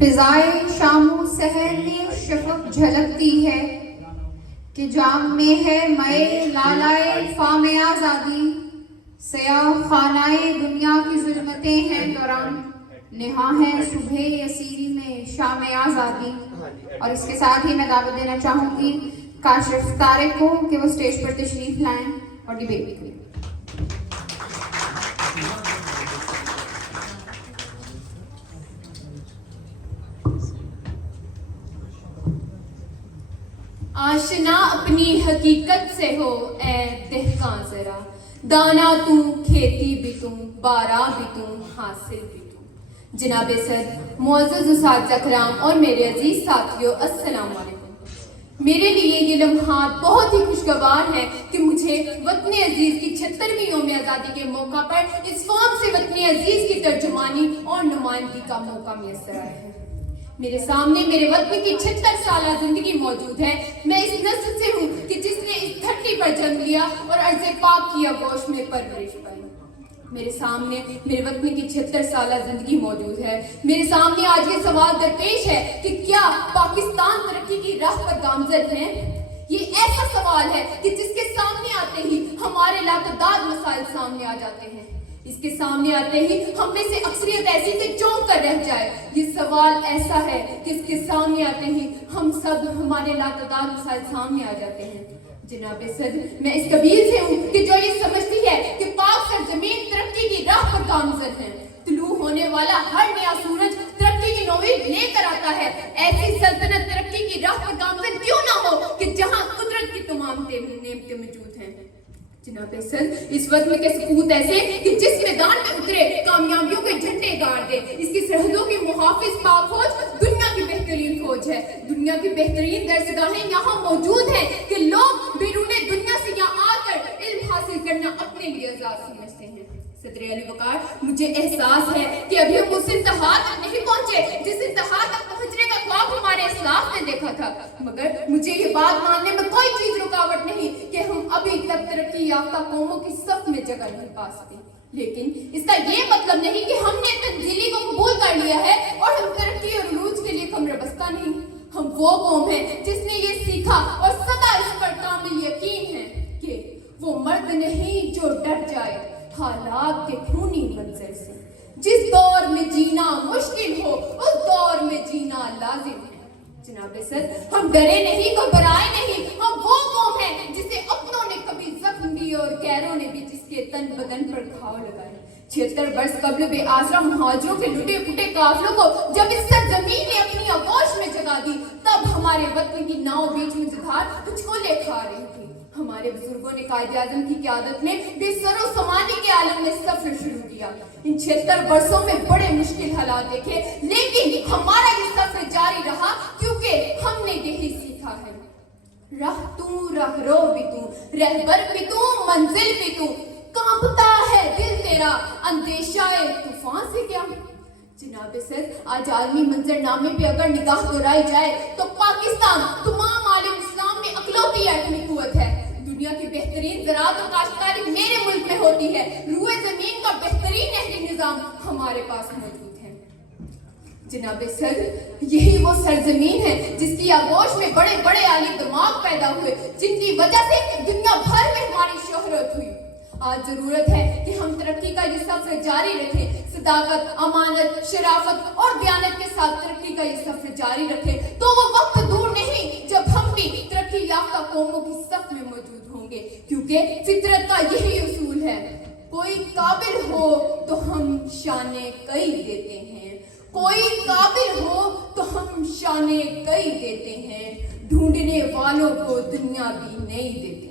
فضائے شام و سحر میں شفق جھلکتی ہے کہ جام میں ہے مئے لالائے فام آزادی. سیاہ خانائے دنیا کی ظلمتیں ہیں دوران نہاں ہے صبح یسیری میں شام آزادی. اور اس کے ساتھ ہی میں دعوت دینا چاہوں گی کاشف طارق کو کہ وہ اسٹیج پر تشریف لائیں اور ڈیبیٹ کریں. آشنا اپنی حقیقت سے ہو اے دہقاں ذرا، دانا تو کھیتی بھی تو بارہ بھی تو حاصل بھی تو. جناب صدر، معزز اساتذہ کرام اور میرے عزیز ساتھیوں، السلام علیکم. میرے لیے یہ لمحات بہت ہی خوشگوار ہیں کہ مجھے وطن عزیز کی 76ویں یوم آزادی کے موقع پر اس فارم سے وطن عزیز کی ترجمانی اور نمائندگی کا موقع میسر آیا ہے. میرے سامنے میرے وطن کی 76 سالہ زندگی موجود ہے. میں اس نسل سے ہوں کہ جس نے اس دھرتی پر جنم لیا اور ارض پاک کی آغوش میں پرورش پائی. میرے سامنے میرے وطن کی 76 سالہ زندگی موجود ہے. میرے سامنے آج یہ سوال درپیش ہے کہ کیا پاکستان ترقی کی راہ پر گامزن ہے؟ یہ ایسا سوال ہے کہ جس کے سامنے آتے ہی ہمارے لاتعداد مسائل سامنے آ جاتے ہیں. اس کے سامنے آتے ہی ہم میں سے اکثریت ایسی کہ چونک کر رہ جائے. یہ سوال ایسا ہے کہ اس کے سامنے آتے ہی ہم سب ہمارے لاتعداد مسائل سامنے آ جاتے ہیں. جناب صدر، میں اس قبیل سے ہوں کہ جو یہ سمجھتی ہے کہ پاک سرزمین ترقی کی راہ پر گامزن ہے. طلوع ہونے والا ہر نیا سورج ترقی کی نوید لے کر آتا ہے. ایسی سلطنت ترقی کی راہ پر گامزن کیوں نہ ہو کہ جہاں قدرت کی تمام نعمتیں موجود ہیں. جناب صدر، اس وقت میں کے سکوت ایسے کہ جس میدان میں اترے کامیابیوں کے جھنڈے گاڑ دے. اس کی سرحدوں کی محافظ پاک فوج دنیا کی بہترین فوج ہے. دنیا کی بہترین درسگاہیں یہاں موجود ہیں کہ لوگ بیرون دنیا سے یہاں آ کر علم حاصل کرنا اپنے لیے آزاد سمجھتے ہیں. صدر علی وقار، مجھے احساس ہے کہ ابھی ہم اس انتہا تک نہیں پہنچے جس انتہا تک پہنچنے کا خواب ہمارے اسلاف نے دیکھا تھا. مگر مجھے یہ بات ماننے میں کوئی چیز رکاوٹ نہیں کہ ہم ابھی تک ترقی یافتہ قوموں کی صف میں جگہ نہیں پا سکے. لیکن اس کا یہ مطلب نہیں کہ ہم نے تنزیلی کو قبول کر لیا ہے اور ہم ترقی اور عروج کے لیے کمر بستہ نہیں. ہم وہ قوم ہیں جس نے یہ سیکھا اور سدا اس پر کامل یقین ہے کہ وہ مرد نہیں جو ڈر جائے حالات کے خونی منظر سے. جس دور میں جینا مشکل ہو اس دور میں جینا لازم ہے. جناب صدر، ہم ڈرے نہیں، گھبرائے نہیں. ہم وہ قوم ہیں جسے اپنوں نے کبھی زخم دی اور غیروں نے بھی جس کے تن بدن پر گھاؤ لگائے. 76 برس قبل بے آسرا مہاجروں کے لٹے پٹے قافلوں کو جب اس سرزمین نے اپنی آغوش میں جگہ دی، تب ہمارے وطن کی ناؤ بیچ میں جدھار کچھ کو لے کھا رہی تھی. ہمارے بزرگوں نے قائد اعظم کی قیادت میں بے سر و سامانی کے عالم میں سفر شروع کیا. ان 76 برسوں میں بڑے مشکل حالات دیکھے، لیکن ہمارا یہ سفر جاری رہا کیونکہ ہم نے یہی سیکھا ہے. راہ تو راہ رو بھی تو، رہبر بھی تو، منزل بھی تو. کانپتا ہے دل تیرا اندیشہ طوفان سے کیا. جناب صدر، آج عالمی منظر نامے پہ اگر نگاہ دورائی جائے تو پاکستان تمام عالم اسلام میں اکلوتی ایٹمی قوت ہے. دنیا کی بہترین زراعت اور کاشتکاری میرے ملک میں ہوتی ہے. روئے زمین کا بہترین نہری نظام ہمارے پاس موجود ہے. جناب صدر، یہی وہ سرزمین ہے جس کی آغوش میں بڑے بڑے عالی دماغ پیدا ہوئے، جن کی وجہ سے دنیا بھر میں ہماری شہرت ہوئی. آج ضرورت ہے کہ ہم ترقی کا یہ سفر جاری رکھیں. صداقت، امانت، شرافت اور دیانت کے ساتھ ترقی کا یہ سفر جاری رکھیں. تو وہ وقت دور نہیں جب ہم بھی ترقی یافتہ قوموں کی صف میں موجود ہوں گے، کیونکہ فطرت کا یہی اصول ہے. کوئی قابل ہو تو ہم شان کئی دیتے ہیں، کوئی قابل ہو تو ہم شان کئی دیتے ہیں. ڈھونڈنے والوں کو دنیا بھی نہیں دیتے ہیں.